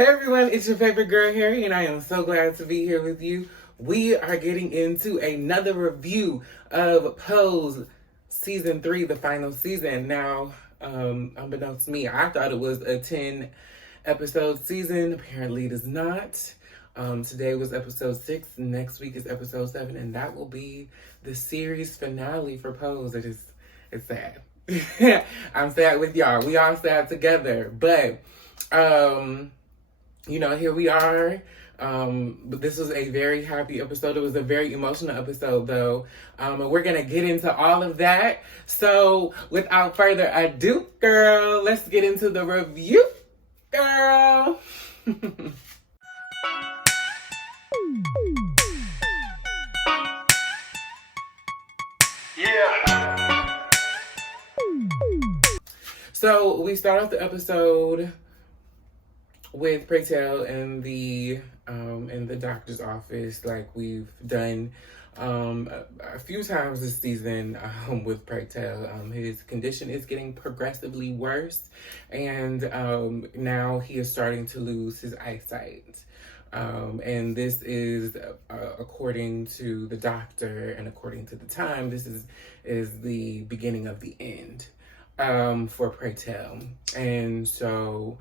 Hey everyone, it's your favorite girl, Harry, and I am so glad to be here with you. We are getting into another review of Pose Season 3, the final season. Now, unbeknownst to me, I thought it was a 10 episode season. Apparently it is not. Today was episode 6, next week is episode 7, and that will be the series finale for Pose. It's sad. I'm sad with y'all. We all sad together, but here we are. But this was a very happy episode. It was a very emotional episode, though. And we're going to get into all of that. So, without further ado, girl, let's get into the review, girl. Yeah. So, we start off the episode with Pray Tell in the doctor's office, like we've done a few times this season with Pray Tell. His condition is getting progressively worse, and now he is starting to lose his eyesight. And this is according to the doctor and according to the time, this is the beginning of the end for Pray Tell. And so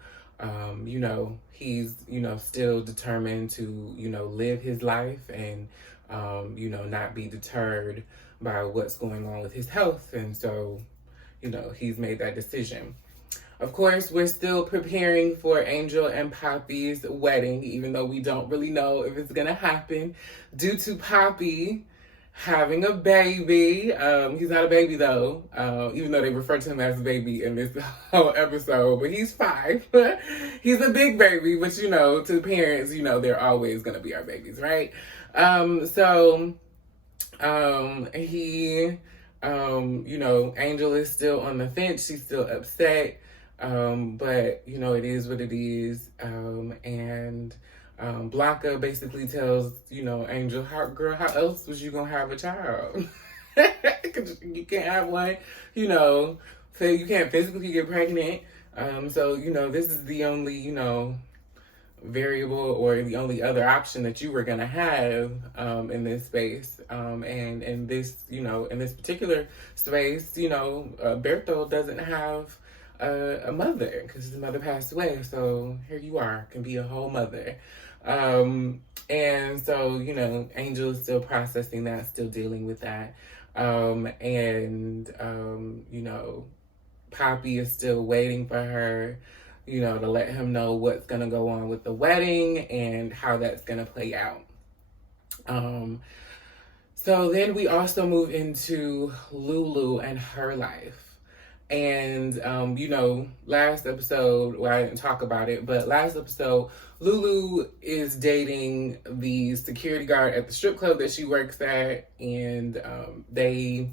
he's, still determined to, live his life and, not be deterred by what's going on with his health. And so, he's made that decision. Of course, we're still preparing for Angel and Papi's wedding, even though we don't really know if it's going to happen due to Papi having a baby. He's not a baby though, even though they refer to him as a baby in this whole episode, but he's 5. He's a big baby, but to the parents, they're always gonna be our babies, right? Angel is still on the fence. She's still upset, but it is what it is. And Blanca basically tells, Angel, how else was you gonna have a child? You can't have one, so you can't physically get pregnant. So, this is the only, variable or the only other option that you were gonna have in this space. And in this, in this particular space, Berto doesn't have a mother because his mother passed away. So here you are, can be a whole mother. And so, Angel is still processing that, still dealing with that. Papi is still waiting for her, to let him know what's going to go on with the wedding and how that's going to play out. So then we also move into Lulu and her life. And, last episode, well, I didn't talk about it, but last episode, Lulu is dating the security guard at the strip club that she works at, and they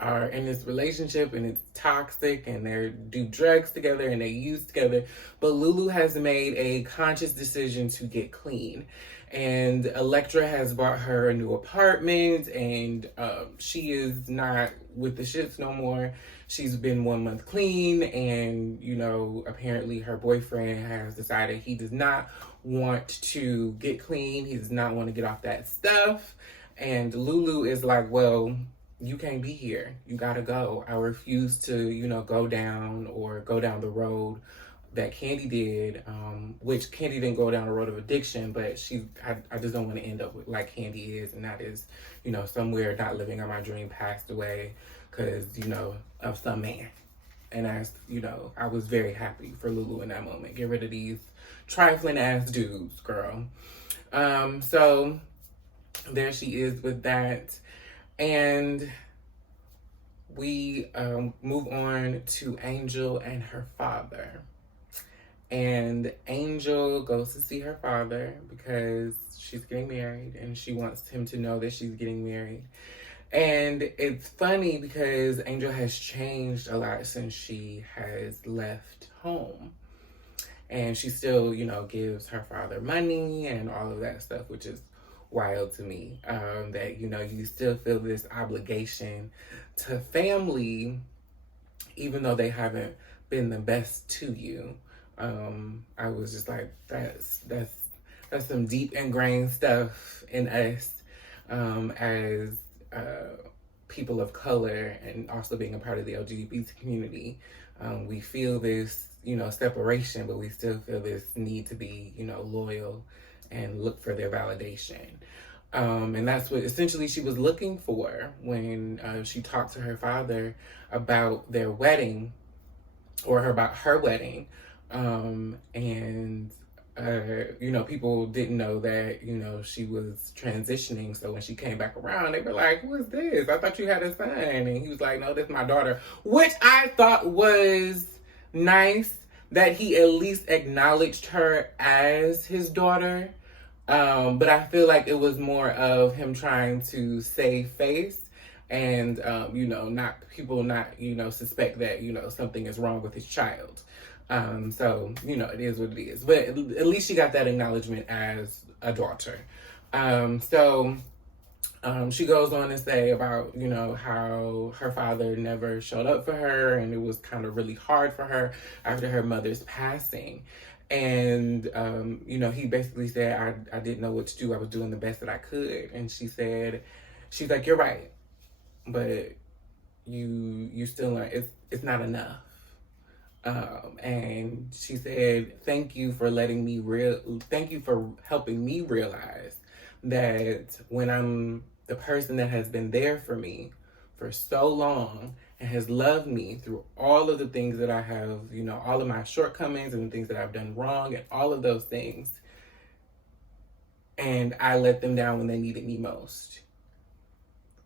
are in this relationship, and it's toxic, and they do drugs together, and they use together, but Lulu has made a conscious decision to get clean. And Electra has bought her a new apartment, and she is not with the shits no more. She's been 1 month clean, and, apparently her boyfriend has decided he does not want to get clean. He does not want to get off that stuff. And Lulu is like, well, you can't be here. You gotta go. I refuse to, go down the road that Candy did, which Candy didn't go down the road of addiction, but I just don't want to end up with like Candy is, and that is, somewhere not living on my dream, passed away because, of some man. And I was very happy for Lulu in that moment. Get rid of these trifling ass dudes, girl. So there she is with that. And we move on to Angel and her father. And Angel goes to see her father because she's getting married and she wants him to know that she's getting married. And it's funny because Angel has changed a lot since she has left home. And she still, gives her father money and all of that stuff, which is wild to me. That, you still feel this obligation to family, even though they haven't been the best to you. I was just like, that's some deep ingrained stuff in us as people of color, and also being a part of the LGBT community. We feel this, separation, but we still feel this need to be, loyal and look for their validation. And that's what essentially she was looking for when she talked to her father about their wedding, or about her wedding. And people didn't know that, she was transitioning. So when she came back around, they were like, who is this? I thought you had a son. And he was like, no, this is my daughter, which I thought was nice that he at least acknowledged her as his daughter. But I feel like it was more of him trying to save face and, not suspect that, something is wrong with his child. So, it is what it is. But at least she got that acknowledgement as a daughter. She goes on to say about, how her father never showed up for her, and it was kind of really hard for her after her mother's passing. And, he basically said, I didn't know what to do. I was doing the best that I could. And she's like, you're right. But you still learn, it's not enough. And she said, thank you for helping me realize that when I'm the person that has been there for me for so long and has loved me through all of the things that I have, all of my shortcomings and the things that I've done wrong and all of those things, and I let them down when they needed me most.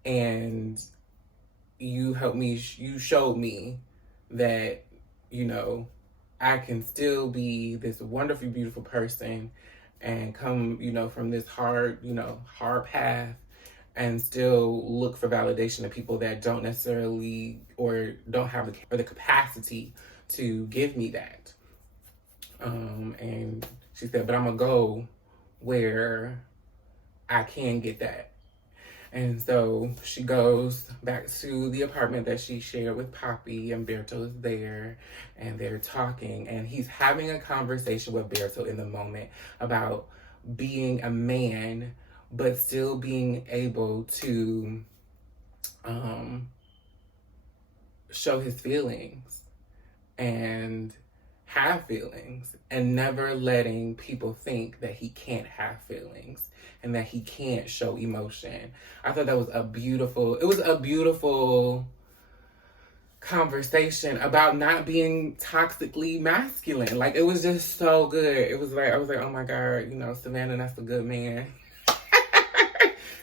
And you showed me that, I can still be this wonderfully beautiful person and come, from this hard path, and still look for validation of people that don't necessarily or don't have the capacity to give me that. And she said, but I'm gonna go where I can get that. And so she goes back to the apartment that she shared with Papi, and Berto is there, and they're talking, and he's having a conversation with Berto in the moment about being a man, but still being able to show his feelings and have feelings, and never letting people think that he can't have feelings and that he can't show emotion. I thought that was a beautiful conversation about not being toxically masculine. Like, it was just so good. It was like, I was like, oh my God, Savannah, that's a good man.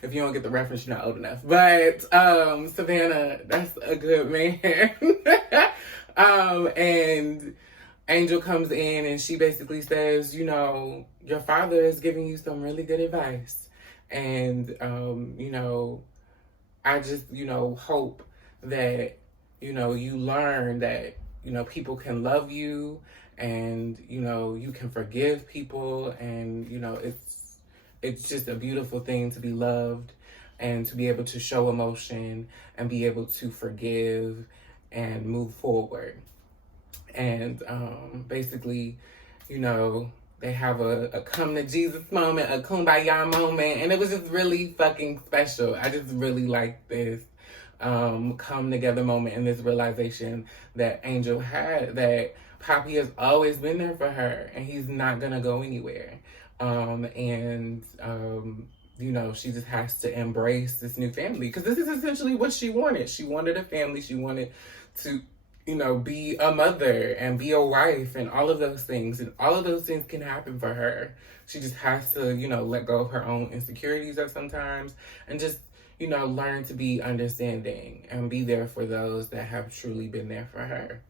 If you don't get the reference, you're not old enough. But Savannah, that's a good man. And Angel comes in and she basically says, your father is giving you some really good advice. And, I just, hope that, you learn that, people can love you, and, you can forgive people, and, it's just a beautiful thing to be loved and to be able to show emotion and be able to forgive and move forward. And basically, they have a come to Jesus moment, a kumbaya moment, and it was just really fucking special. I just really like this come together moment, and this realization that Angel had, that Papi has always been there for her, and he's not gonna go anywhere. She just has to embrace this new family, because this is essentially what she wanted. She wanted a family. She wanted to, be a mother and be a wife and all of those things. And all of those things can happen for her. She just has to, let go of her own insecurities at sometimes, and just, learn to be understanding and be there for those that have truly been there for her.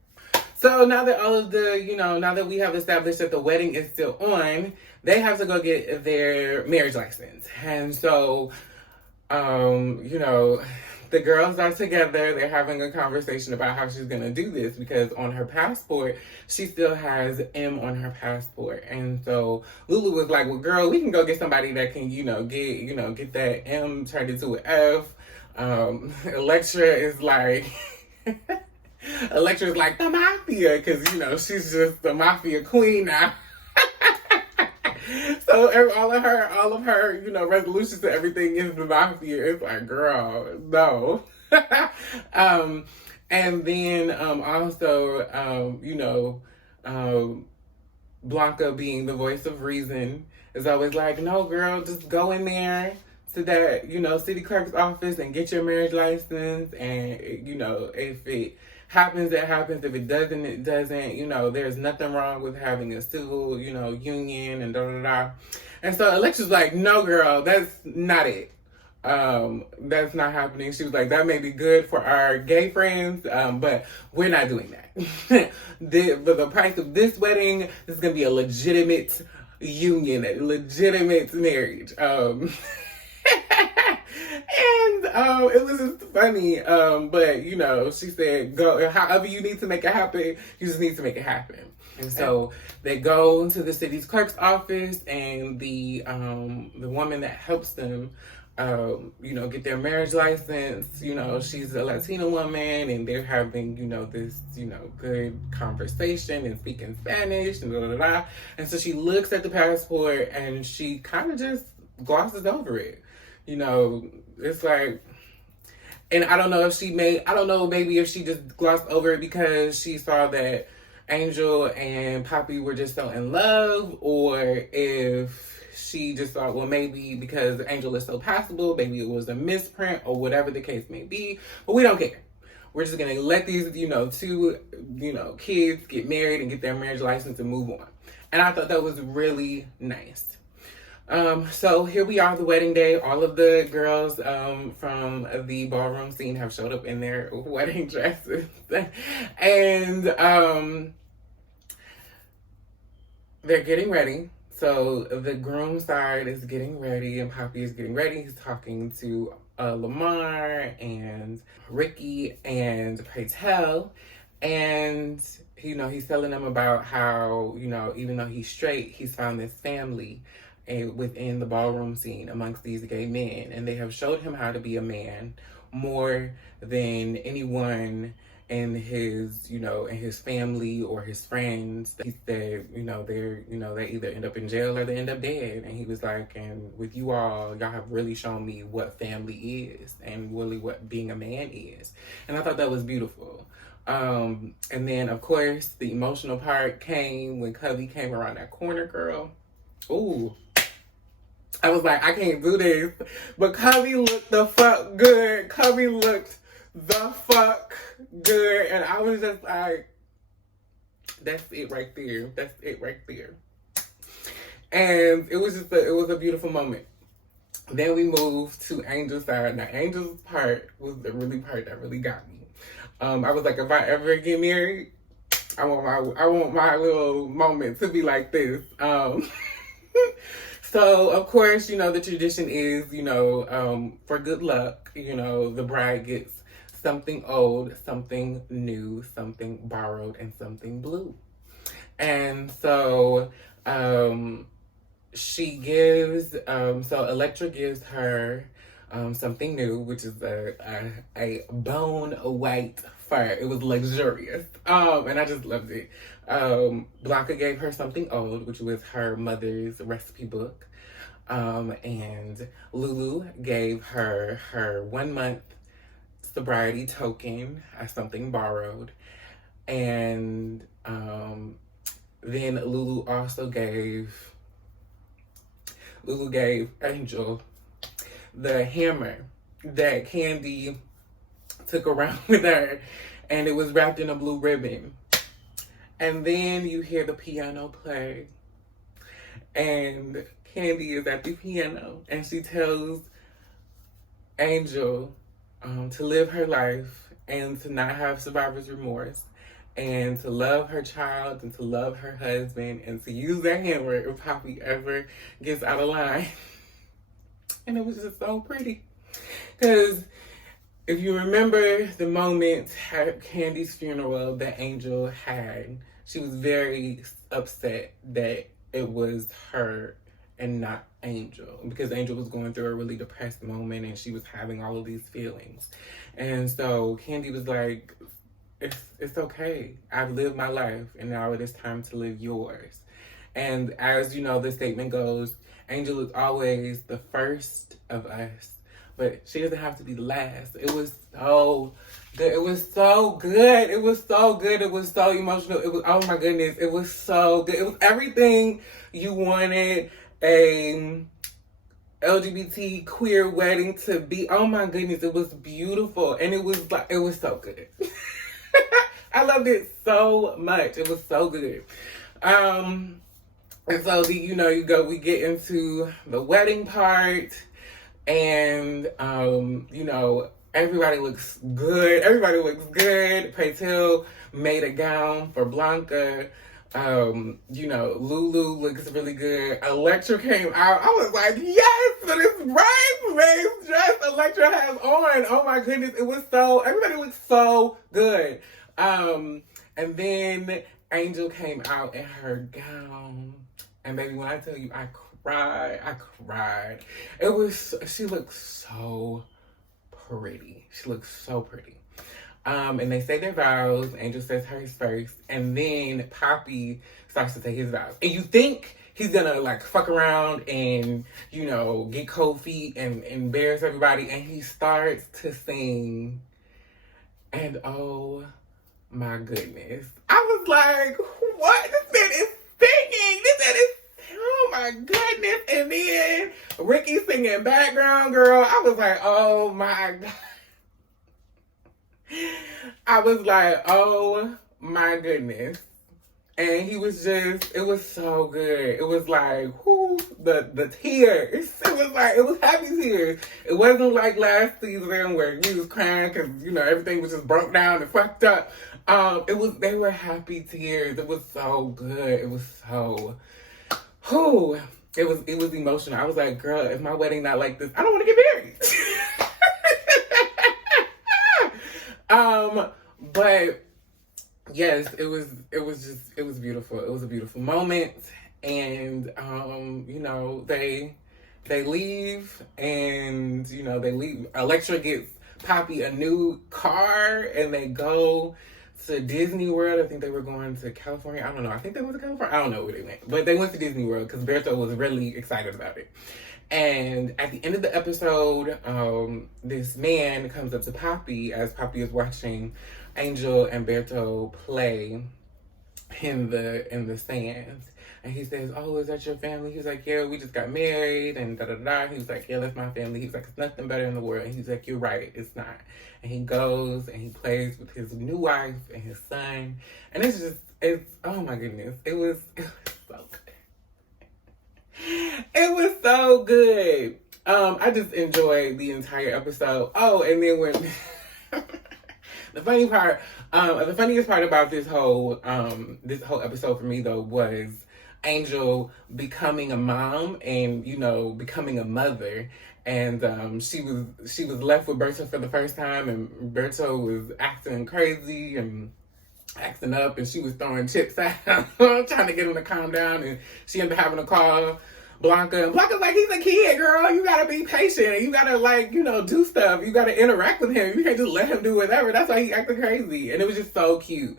So now that all of the, now that we have established that the wedding is still on, they have to go get their marriage license. And so, the girls are together. They're having a conversation about how she's going to do this, because on her passport, she still has M on her passport. And so Lulu was like, well, girl, we can go get somebody that can, get that M turned into an F. Electra is like... Electra's like, the mafia, because, she's just the mafia queen now. So all of her, resolutions to everything is the mafia. It's like, girl, no. And then also, Blanca, being the voice of reason, is always like, no, girl, just go in there to that, city clerk's office and get your marriage license. And, if it happens, it happens. If it doesn't, it doesn't. There's nothing wrong with having a civil, union and da-da-da. And so Alexa's like, no, girl, that's not it. That's not happening. She was like, that may be good for our gay friends, but we're not doing that. For the price of this wedding, this is going to be a legitimate union, a legitimate marriage. And it was just funny. But, she said, go, however you need to make it happen, you just need to make it happen. And so they go to the city's clerk's office, and the woman that helps them, get their marriage license, she's a Latina woman, and they're having, this, good conversation and speaking Spanish and blah, blah, blah. And so she looks at the passport and she kind of just glosses over it. It's like, and I don't know, maybe if she just glossed over it because she saw that Angel and Papi were just so in love, or if she just thought, well, maybe because Angel is so passable, maybe it was a misprint or whatever the case may be. But we don't care. We're just going to let these, two, kids get married and get their marriage license and move on. And I thought that was really nice. So here we are, the wedding day. All of the girls from the ballroom scene have showed up in their wedding dresses. And they're getting ready. So the groom side is getting ready and Papi is getting ready. He's talking to Lamar and Ricky and Paytel. And, he's telling them about how, even though he's straight, he's found this family within the ballroom scene amongst these gay men. And they have showed him how to be a man more than anyone in his, in his family or his friends. He said, they either end up in jail or they end up dead. And he was like, and with you all, y'all have really shown me what family is and really what being a man is. And I thought that was beautiful. And then, of course, the emotional part came when Cubby came around that corner, girl. Ooh. I was like, I can't do this. But Cubby looked the fuck good. Cubby looked the fuck good. And I was just like, that's it right there. That's it right there. And it was a beautiful moment. Then we moved to Angel's side. Now, Angel's part was the part that really got me. I was like, if I ever get married, I want my little moment to be like this. So, of course, the tradition is, for good luck, the bride gets something old, something new, something borrowed, and something blue. And so, she gives, Electra gives her something new, which is a bone white fur. It was luxurious. And I just loved it. Blanca gave her something old, which was her mother's recipe book. And Lulu gave her 1 month sobriety token as something borrowed. And then Lulu gave Angel the hammer that Candy took around with her, and it was wrapped in a blue ribbon. And then you hear the piano play, and Candy is at the piano, and she tells Angel to live her life and to not have survivor's remorse, and to love her child and to love her husband, and to use that hammer if Papi ever gets out of line. And it was just so pretty. Because if you remember the moment at Candy's funeral that Angel had, she was very upset that it was her and not Angel. Because Angel was going through a really depressed moment and she was having all of these feelings. And so Candy was like, it's okay. I've lived my life, and now it is time to live yours. And as you know, the statement goes, Angel is always the first of us, but she doesn't have to be the last. It was so good. It was so good. It was so good. It was so emotional. It was, oh my goodness, it was so good. It was everything you wanted a LGBT queer wedding to be. Oh my goodness, it was beautiful. And it was like, it was so good. I loved it so much. It was so good. And so we get into the wedding part, and everybody looks good. Everybody looks good. Patel made a gown for Blanca. Lulu looks really good. Electra came out. I was like, yes, for this bridesmaid's dress Electra has on. Oh my goodness, everybody looks so good. And then Angel came out in her gown. And baby, when I tell you I cried. She looked so pretty. She looks so pretty. And they say their vows. Angel says hers first. And then Papi starts to say his vows. And you think he's gonna like fuck around and, get cold feet and embarrass everybody. And he starts to sing. And oh my goodness. I was like, what? This man is singing. This man is, oh my goodness. And then Ricky singing background, girl. I was like, oh my God. I was like, oh my goodness. And he was just, it was so good. It was like, the tears. It was happy tears. It wasn't like last season where he was crying because, everything was just broke down and fucked up. They were happy tears. It was so good. It was so, it was emotional. I was like, girl, if my wedding not like this, I don't want to get married. But yes, it was beautiful. It was a beautiful moment. And, they leave and, they leave. Electra gets Papi a new car and they go to Disney World. I think they were going to California. I don't know. I think they went to California. I don't know where they went, but they went to Disney World because Berto was really excited about it. And at the end of the episode, this man comes up to Papi as Papi is watching Angel and Berto play in the sand. And he says, oh, is that your family? He's like, yeah, we just got married and da-da-da. He was like, yeah, that's my family. He's like, it's nothing better in the world. And he's like, you're right, it's not. And he goes and he plays with his new wife and his son. And it's oh my goodness. It was so good. It was so good. I just enjoyed the entire episode. Oh, and then when the funniest part about this whole episode for me though was Angel becoming a mom and becoming a mother. And she was left with Berto for the first time, and Berto was acting crazy and acting up, and she was throwing chips at him, trying to get him to calm down, and she ended up having to call Blanca. And Blanca's like, he's a kid, girl. You gotta be patient, and you gotta do stuff. You gotta interact with him. You can't just let him do whatever. That's why he acted crazy. And it was just so cute.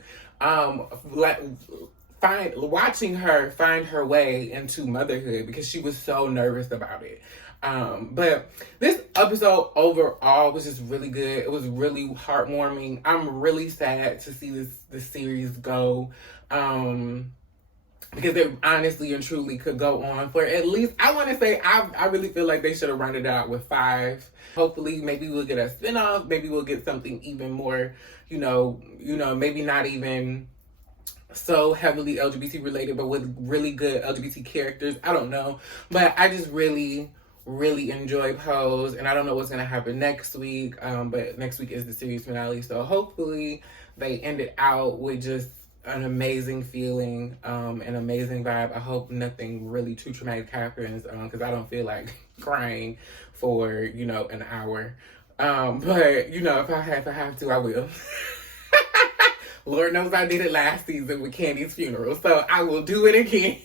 Watching her find her way into motherhood because she was so nervous about it. But this episode overall was just really good. It was really heartwarming. I'm really sad to see this series go. Because it honestly and truly could go on for at least, I want to say, I really feel like they should have rounded it out with 5. Hopefully, maybe we'll get a spinoff. Maybe we'll get something even more, maybe not even so heavily LGBT related, but with really good LGBT characters. I don't know. But I just really enjoy Pose, and I don't know what's going to happen next week. But next week is the series finale. So hopefully they end it out with just an amazing feeling, an amazing vibe. I hope nothing really too traumatic happens, because I don't feel like crying for, an hour. But, if I have to, I will. Lord knows I did it last season with Candy's funeral, so I will do it again.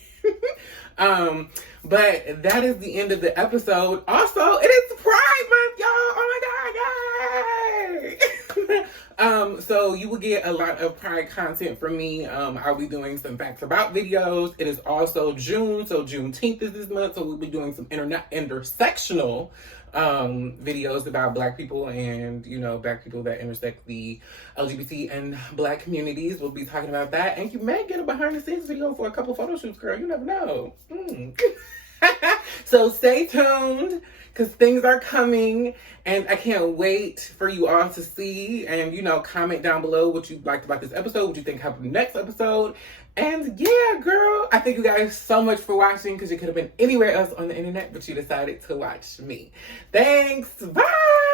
But that is the end of the episode. Also, it is Pride Month, y'all. Oh my God, yay! So you will get a lot of Pride content from me. I'll be doing some facts about videos. It is also June, so Juneteenth is this month, so we'll be doing some intersectional videos about Black people and, you know, Black people that intersect the LGBT and Black communities. We'll be talking about that, and you may get a behind the scenes video for a couple photo shoots, girl. You never know. So stay tuned, because things are coming, and I can't wait for you all to see, and, you know, comment down below what you liked about this episode, what you think happened next episode. And yeah, girl, I thank you guys so much for watching, because you could have been anywhere else on the internet, but you decided to watch me. Thanks. Bye.